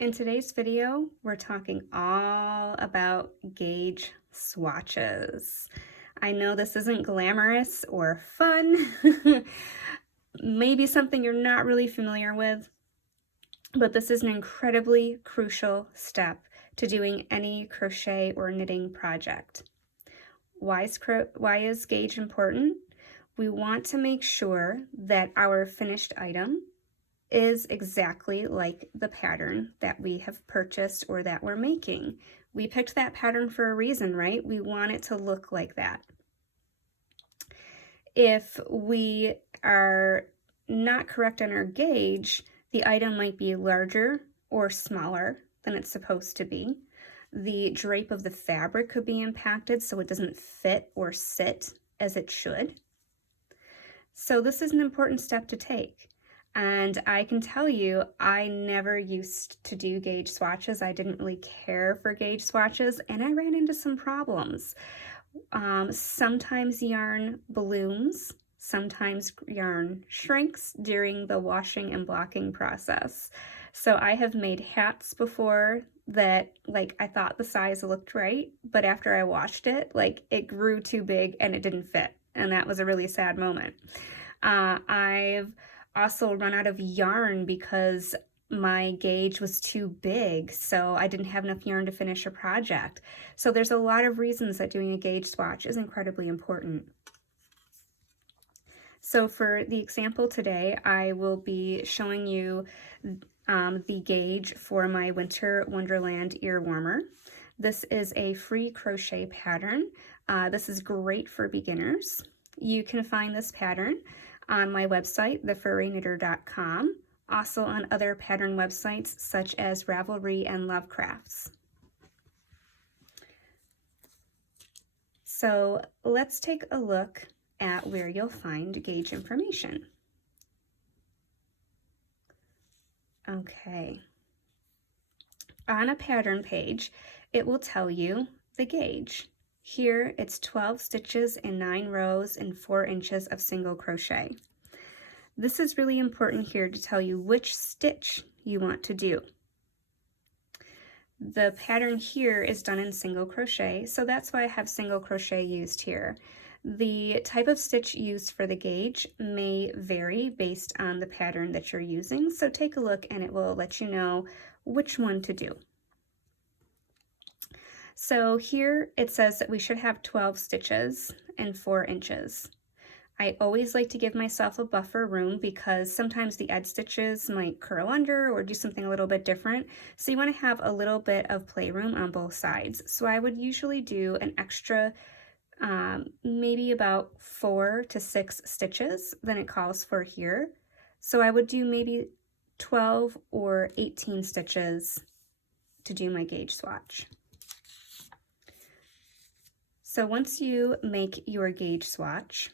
In today's video, we're talking all about gauge swatches. I know this isn't glamorous or fun, maybe something you're not really familiar with, but this is an incredibly crucial step to doing any crochet or knitting project. Why is gauge important? We want to make sure that our finished item is exactly like the pattern that we have purchased or that we're making. We picked that pattern for a reason, right? We want it to look like that. If we are not correct on our gauge, the item might be larger or smaller than it's supposed to be. The drape of the fabric could be impacted so it doesn't fit or sit as it should. So this is an important step to take. And I can tell you, I never used to do gauge swatches. I didn't really care for gauge swatches, and I ran into some problems. Sometimes yarn blooms, sometimes yarn shrinks during the washing and blocking process. So I have made hats before that, like, I thought the size looked right, but after I washed it, like, it grew too big and it didn't fit. And that was a really sad moment. I've also run out of yarn because my gauge was too big, so I didn't have enough yarn to finish a project. So there's a lot of reasons that doing a gauge swatch is incredibly important. So for the example today, I will be showing you the gauge for my Winter Wonderland ear warmer. This is a free crochet pattern. This is great for beginners. You can find this pattern on my website, thefurryknitter.com, also on other pattern websites such as Ravelry and Lovecrafts. So let's take a look at where you'll find gauge information. Okay. On a pattern page, it will tell you the gauge. Here it's 12 stitches in 9 rows and 4 inches of single crochet. This is really important here to tell you which stitch you want to do. The pattern here is done in single crochet, so that's why I have single crochet used here. The type of stitch used for the gauge may vary based on the pattern that you're using, so take a look and it will let you know which one to do. So here it says that we should have 12 stitches and 4 inches. I always like to give myself a buffer room because sometimes the edge stitches might curl under or do something a little bit different. So you want to have a little bit of playroom on both sides. So I would usually do an extra maybe about 4 to 6 stitches than it calls for here. So I would do maybe 12 or 18 stitches to do my gauge swatch. So once you make your gauge swatch,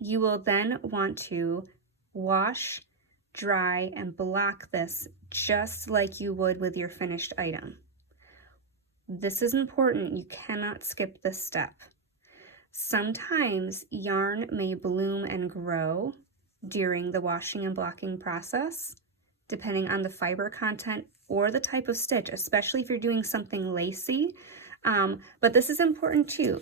you will then want to wash, dry, and block this just like you would with your finished item. This is important. You cannot skip this step. Sometimes yarn may bloom and grow during the washing and blocking process, depending on the fiber content or the type of stitch, especially if you're doing something lacy. But this is important too.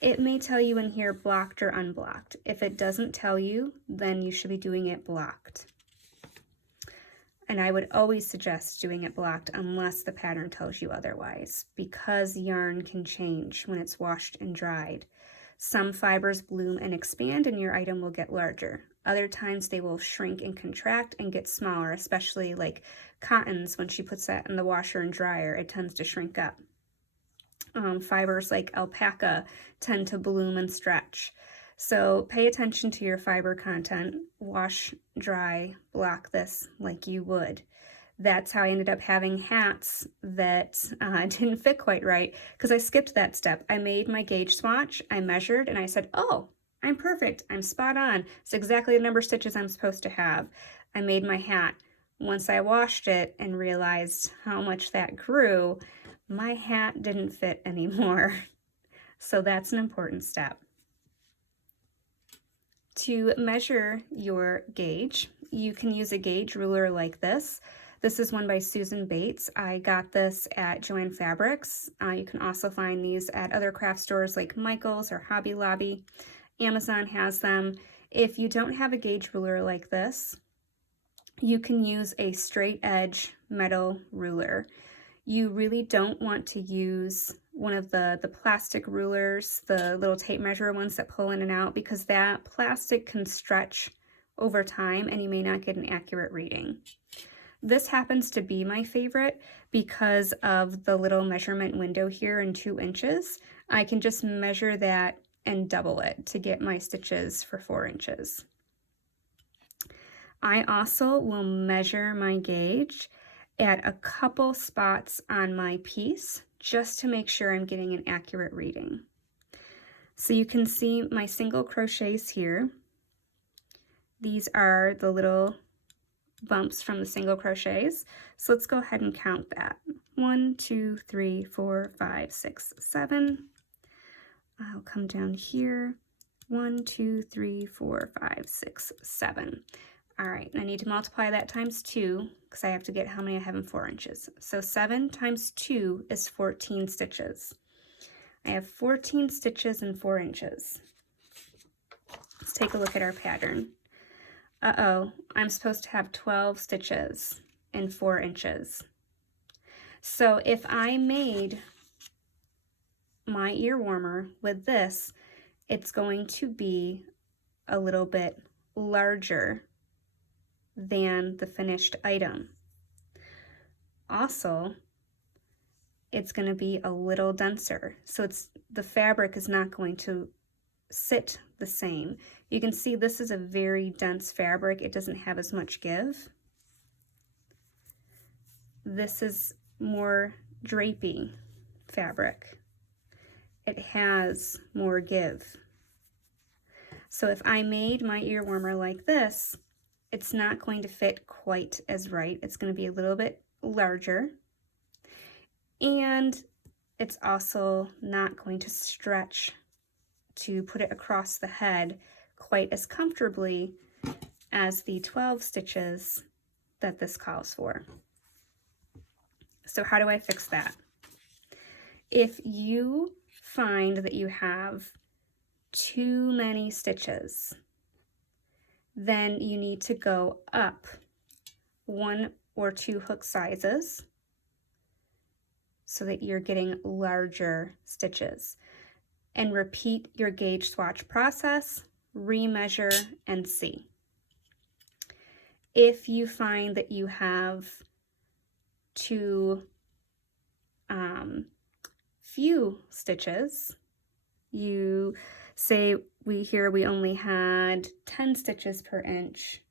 It may tell you in here blocked or unblocked. If it doesn't tell you, then you should be doing it blocked. And I would always suggest doing it blocked unless the pattern tells you otherwise, because yarn can change when it's washed and dried. Some fibers bloom and expand and your item will get larger. Other times they will shrink and contract and get smaller, especially like cottons. When she puts that in the washer and dryer, it tends to shrink up. Fibers like alpaca tend to bloom and stretch. So pay attention to your fiber content, wash, dry, block this like you would. That's how I ended up having hats that didn't fit quite right because I skipped that step. I made my gauge swatch, I measured, and I said, oh, I'm perfect, I'm spot on. It's exactly the number of stitches I'm supposed to have. I made my hat. Once I washed it and realized how much that grew, my hat didn't fit anymore. So that's an important step. To measure your gauge, you can use a gauge ruler like this. This is one by Susan Bates. I got this at Joann Fabrics. You can also find these at other craft stores like Michael's or Hobby Lobby. Amazon has them. If you don't have a gauge ruler like this, you can use a straight edge metal ruler. You really don't want to use one of the plastic rulers, the little tape measure ones that pull in and out, because that plastic can stretch over time and you may not get an accurate reading. This happens to be my favorite because of the little measurement window here in 2 inches. I can just measure that and double it to get my stitches for 4 inches. I also will measure my gauge at a couple spots on my piece just to make sure I'm getting an accurate reading. So you can see my single crochets here. These are the little bumps from the single crochets. So let's go ahead and count that. 1, 2, 3, 4, 5, 6, 7. I'll come down here. 1, 2, 3, 4, 5, 6, 7. All right, I need to multiply that times 2 because I have to get how many I have in 4 inches. So 7 times 2 is 14 stitches. I have 14 stitches in 4 inches. Let's take a look at our pattern. Uh-oh, I'm supposed to have 12 stitches in 4 inches. So if I made my ear warmer with this, it's going to be a little bit larger than the finished item. Also, it's going to be a little denser, so the fabric is not going to sit the same. You can see this is a very dense fabric. It doesn't have as much give. This is more drapey fabric. It has more give. So if I made my ear warmer like this, it's not going to fit quite as right. It's going to be a little bit larger. And it's also not going to stretch to put it across the head quite as comfortably as the 12 stitches that this calls for. So how do I fix that? If you find that you have too many stitches, then you need to go up 1 or 2 hook sizes so that you're getting larger stitches. And repeat your gauge swatch process, remeasure, and see. If you find that you have too few stitches, you say we only had 10 stitches per inch,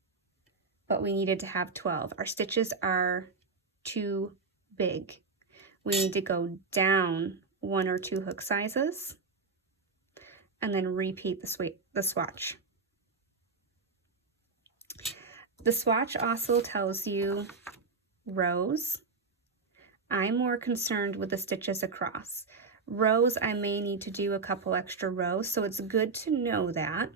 but we needed to have 12. Our stitches are too big. We need to go down 1 or 2 hook sizes and then repeat the swatch. The swatch also tells you rows. I'm more concerned with the stitches across. Rows, I may need to do a couple extra rows, so it's good to know that.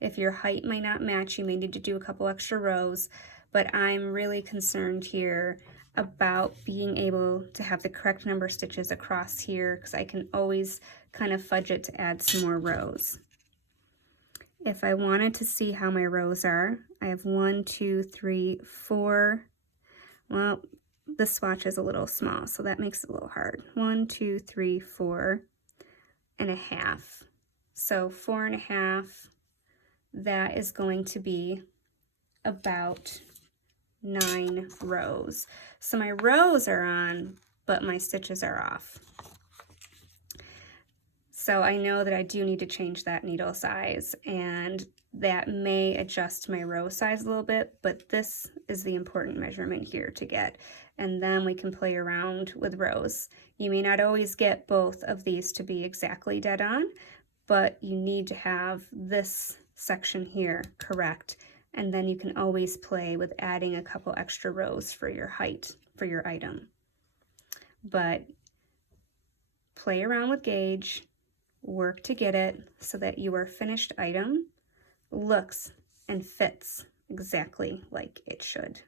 If your height might not match, you may need to do a couple extra rows, but I'm really concerned here about being able to have the correct number of stitches across here because I can always kind of fudge it to add some more rows. If I wanted to see how my rows are, I have 1, 2, 3, 4. Well, the swatch is a little small, so that makes it a little hard. 1, 2, 3, 4 and a half. So 4 and a half, that is going to be about 9 rows. So my rows are on, but my stitches are off. So I know that I do need to change that needle size, and that may adjust my row size a little bit, but this is the important measurement here to get. And then we can play around with rows. You may not always get both of these to be exactly dead on, but you need to have this section here correct. And then you can always play with adding a couple extra rows for your height for your item. But play around with gauge, work to get it so that your finished item looks and fits exactly like it should.